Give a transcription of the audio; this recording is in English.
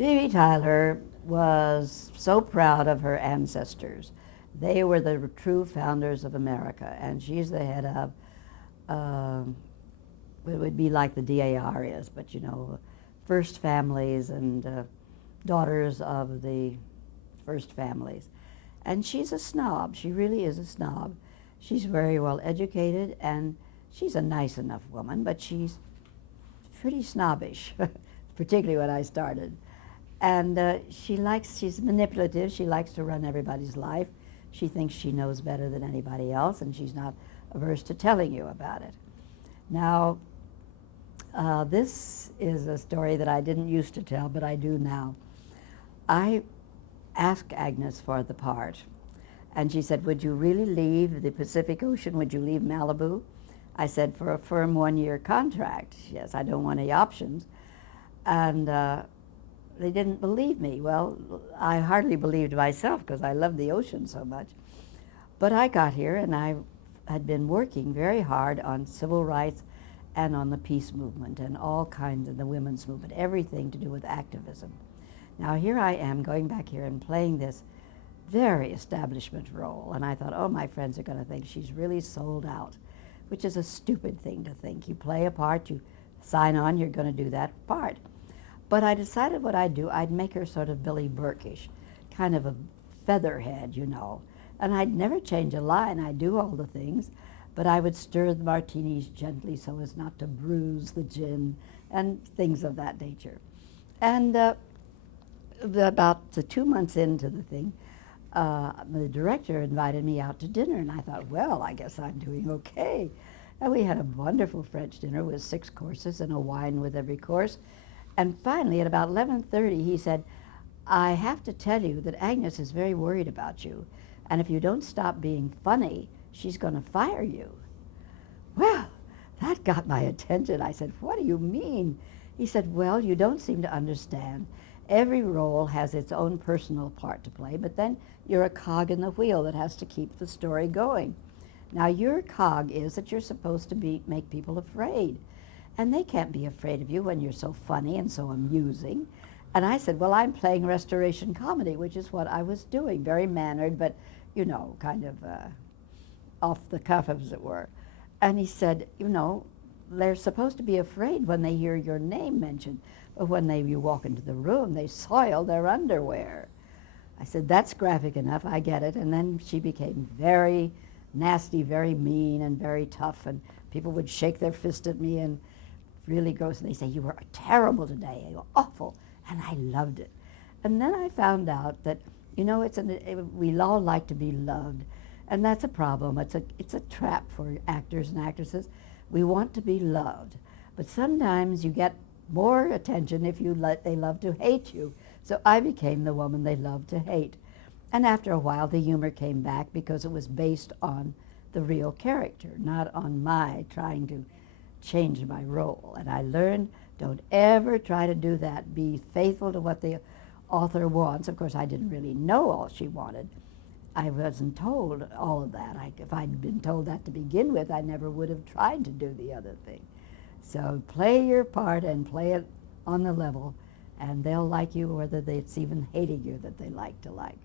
Phoebe Tyler was so proud of her ancestors. They were the true founders of America, and she's the head of, it would be like the DAR is, but you know, first families and daughters of the first families. And she's a snob. She really is a snob. She's very well educated, and she's a nice enough woman, but she's pretty snobbish, particularly when I started. And she's manipulative. She likes to run everybody's life. She thinks she knows better than anybody else, and she's not averse to telling you about it. Now, this is a story that I didn't used to tell, but I do now. I asked Agnes for the part, and she said, would you really leave the Pacific Ocean? Would you leave Malibu? I said, for a firm one-year contract. Yes, I don't want any options. And they didn't believe me. Well, I hardly believed myself because I love the ocean so much. But I got here, and I had been working very hard on civil rights and on the peace movement and all kinds of the women's movement, everything to do with activism. Now here I am going back here and playing this very establishment role, and I thought, oh, my friends are going to think she's really sold out, which is a stupid thing to think. You play a part, you sign on, you're going to do that part. But I decided what I'd do, I'd make her sort of Billy Burkish, kind of a featherhead, you know. And I'd never change a line. I'd do all the things, but I would stir the martinis gently so as not to bruise the gin and things of that nature. And about 2 months into the thing, the director invited me out to dinner, and I thought, well, I guess I'm doing okay. And we had a wonderful French dinner with 6 courses and a wine with every course. And finally, at about 11:30, he said, I have to tell you that Agnes is very worried about you, and if you don't stop being funny, she's going to fire you. Well, that got my attention. I said, what do you mean? He said, well, you don't seem to understand. Every role has its own personal part to play, but then you're a cog in the wheel that has to keep the story going. Now, your cog is that you're supposed to make people afraid. And they can't be afraid of you when you're so funny and so amusing. And I said, well, I'm playing restoration comedy, which is what I was doing, very mannered, but, you know, kind of off the cuff, as it were. And he said, you know, they're supposed to be afraid when they hear your name mentioned, but when you walk into the room, they soil their underwear. I said, that's graphic enough, I get it. And then she became very nasty, very mean, and very tough, and people would shake their fist at me and really gross, and they say, you were terrible today, you were awful, and I loved it. And then I found out that, you know, we all like to be loved, and that's a problem. It's a trap for actors and actresses. We want to be loved, but sometimes you get more attention if they love to hate you. So I became the woman they loved to hate. And after a while, the humor came back because it was based on the real character, not on my trying to change my role. And I learned, don't ever try to do that. Be faithful to what the author wants. Of course, I didn't really know all she wanted. I wasn't told all of that. If I'd been told that to begin with, I never would have tried to do the other thing. So play your part and play it on the level, and they'll like you, whether it's even hating you that they like to like.